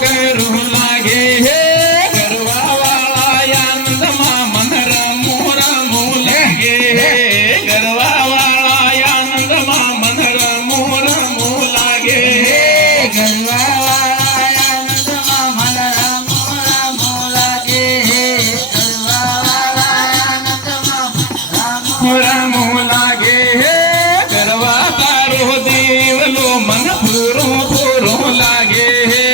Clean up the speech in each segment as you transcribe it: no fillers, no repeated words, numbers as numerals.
करू लागे हे गरवा वाला आनंदमा मन रमू रमू लागे हे गरवा वाला आनंदमा मन रमू रमू लागे हे गरवा वाला आनंदमा मन रमू रमू लागे हे गरवा वाला आनंदमा रमू रमू लागे हे गरवा तारो देवलो मन पूरो पूरो लागे हे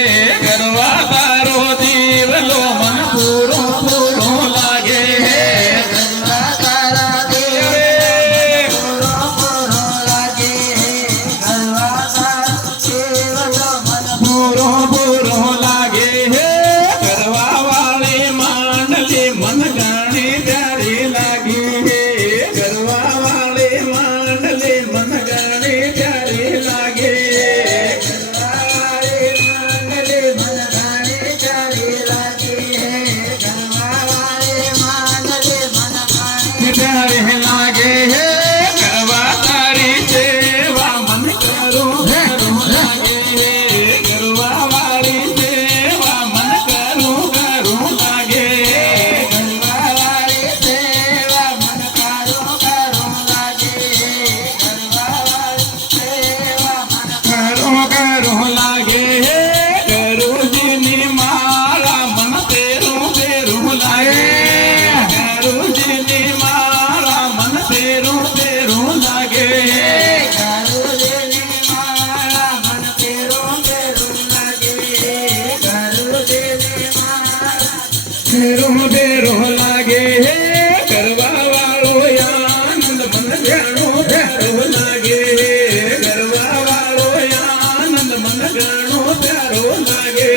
गरवा तारो देवलो मन पूरो पूरो लागे हे गरवा तारा देवलो पूरो लागे हे गरवा तारो देवलो मन पूरो पूरो लागे हे गरवा वाले मांडले मन गाने प्यारे लागे हे गरवा वाले मांडले मन गाने प्यारे लागे प्यारे लागे हे गरवा तारी सेवा मन करो करो लागे हे गरवा वाली सेवा मन करो करो लागे गरवा वाली सेवा मन करो करो लागे गरवा वाली सेवा मन करो करो लागे हे गुरुजी ने मारा मन तेरू तेरू लागे गुरुजी ने मारा मन तेरू तेरू लागे गुरुजी ने मारा मन तेरू तेरू लागे गुरुजी ने मारा तेरू तेरू लागे गरवा वालो आनंद मन जानो प्यारो लागे गरवा वालो आनंद मन जानो प्यारो लागे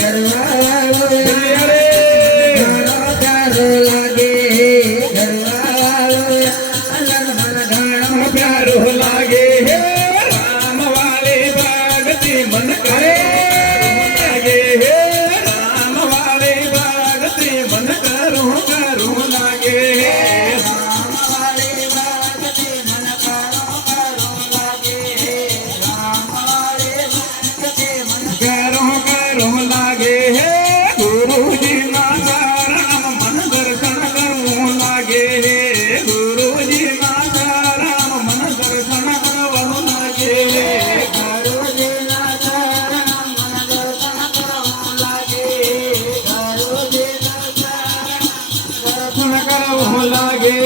गरवा वालो प्यारे प्यारो लागे गरवा वालो आनंद मन जानो प्यारो लागे राम वाले भगति मन करे लागे राम वाले भगति मन करो करो लागे राम वाले भगति मन करो करो लागे राम वाले भगति मन करो करो लागे गुरुजी ना शरण मन दर्शन करो लागे गुरुजी ना शरण मन दर्शन करो लागे गुरुजी ना शरण मन दर्शन करो लागे गुरुजी ना शरण दर्शन करो लागे